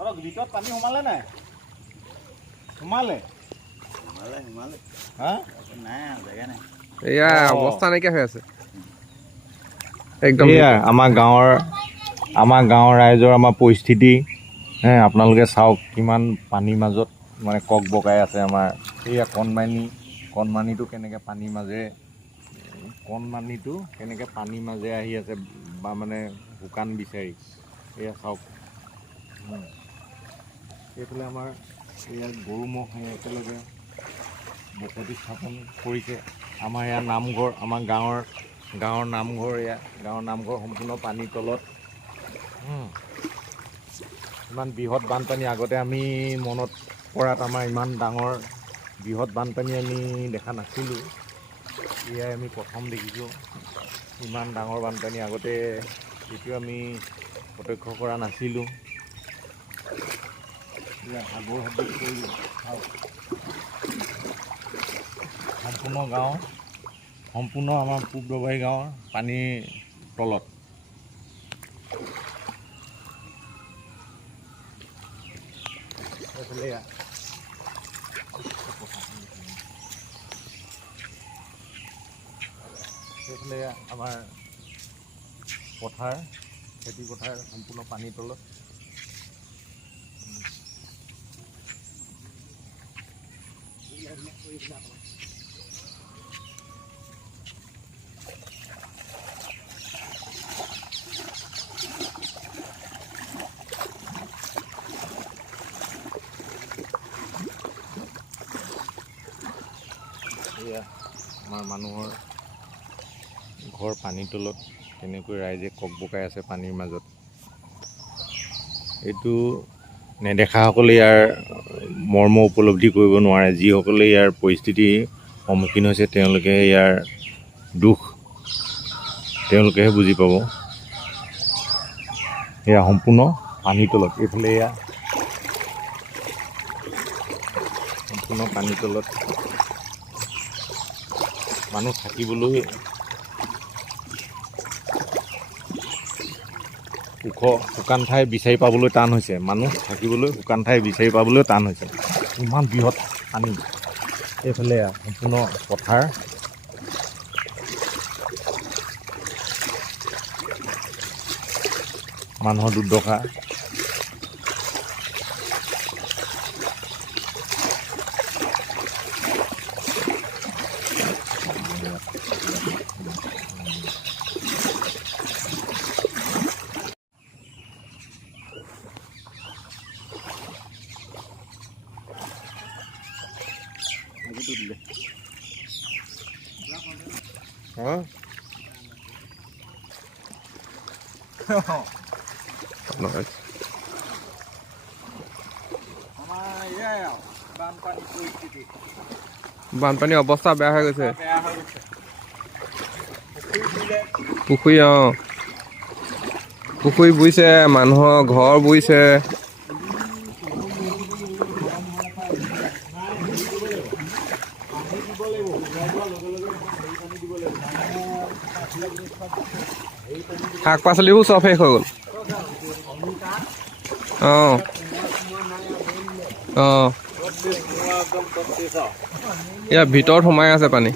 অলপ ভিতৰত পানী সোমালে নাই? সোমালে হা নাই জেগা নাই। এয়া অৱস্থা নাইকিয়া হৈ আছে একদম। আমাৰ গাঁৱৰ ৰাইজৰ আমাৰ পৰিস্থিতি আপোনালোকে চাওক কিমান পানীৰ মাজত মানে কক বগাই আছে আমাৰ। এয়া কণমানিটো কেনেকৈ পানীৰ মাজেৰে পানীৰ মাজেৰে আহি আছে বা মানে শুকান বিচাৰি। এয়া চাওক এইফালে আমাৰ ইয়াত গৰু ম'হ একেলগে বসতি স্থাপন কৰিছে। আমাৰ ইয়াৰ নামঘৰ, আমাৰ গাঁৱৰ নামঘৰ, গাঁৱৰ নামঘৰ সম্পূৰ্ণ পানীৰ তলত। ইমান বৃহৎ বানপানী আগতে আমি মনত কৰাত আমাৰ ইমান ডাঙৰ বৃহৎ বানপানী আমি দেখা নাছিলোঁ। এয়াই আমি প্ৰথম দেখিছোঁ ইমান ডাঙৰ বানপানী। আগতে এইটো আমি প্ৰত্যক্ষ কৰা নাছিলোঁ। সাগৰ সদৃশ কৰিলোঁ সম্পূৰ্ণ আমাৰ পূব দবাৰী গাঁৱৰ পানীৰ তলত। সেইফালে আমাৰ খেতি পথাৰ সম্পূৰ্ণ পানীৰ তলত। এয়া আমাৰ মানুহৰ ঘৰ পানীৰ তলত, কেনেকৈ ৰাইজে কক বকাই আছে পানীৰ মাজত। এইটো নেদেখাসকলে ইয়াৰ মৰ্ম উপলব্ধি কৰিব নোৱাৰে। যিসকলে ইয়াৰ পৰিস্থিতিৰ সন্মুখীন হৈছে তেওঁলোকে ইয়াৰ দুখ তেওঁলোকেহে বুজি পাব। এয়া সম্পূৰ্ণ পানীৰ তলত। এইফালে এয়া সম্পূৰ্ণ পানীৰ তলত। মানুহ থাকিবলৈ শুকান ঠাই বিচাৰি পাবলৈ টান হৈছে। ইমান বৃহৎ পানী। এইফালে সম্পূৰ্ণ পথাৰ। মানুহৰ দুৰ্দশা। বানপানী অৱস্থা বেয়া হৈ গৈছে। পুখুৰী বুইছে, মানুহৰ ঘৰ বুইছে। শাক পাচলিবোৰ চব শেষ হৈ গ'ল। ইয়াৰ ভিতৰত সোমাই আছে পানী।